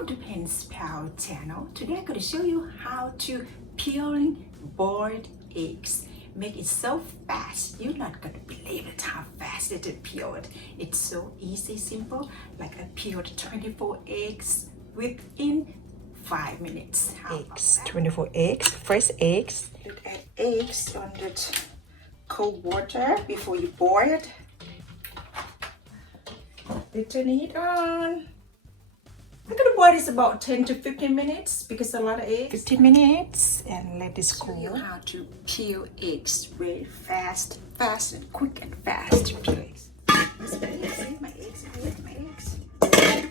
Welcome to Pen's Pal channel. Today I'm going to show you how to peeling boiled eggs. Make it so fast. You're not going to believe it how fast it is peeled. It's so easy, simple. Like I peeled 24 eggs within 5 minutes. Eggs, 24 eggs, fresh eggs. You add eggs on that cold water before you boil it. Then turn the heat on. I'm gonna boil this about 10 to 15 minutes because a lot of eggs. 15 minutes and let this cool. Show you how to peel eggs very fast and quick and fast. Peel eggs. That's my eggs. See my eggs here, my eggs. Okay.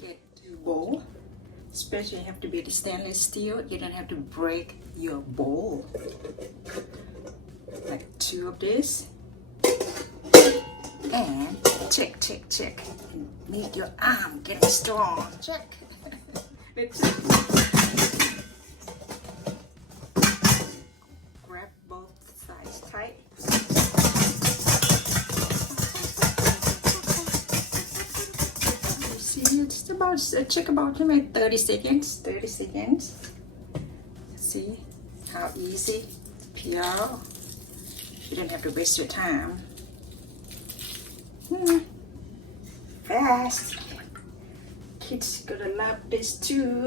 Get your bowl. Especially you have to be the stainless steel. You don't have to break your bowl. Like 2 of this. And check. And make your arm get strong. Check. Let's grab both sides tight. See, it's about check about 30 seconds. 30 seconds. See how easy peel. You don't have to waste your time. Fast. Kids gonna love this too.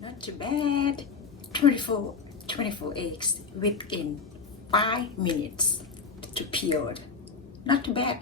Not too bad. 24 eggs within 5 minutes to peel. Not too bad,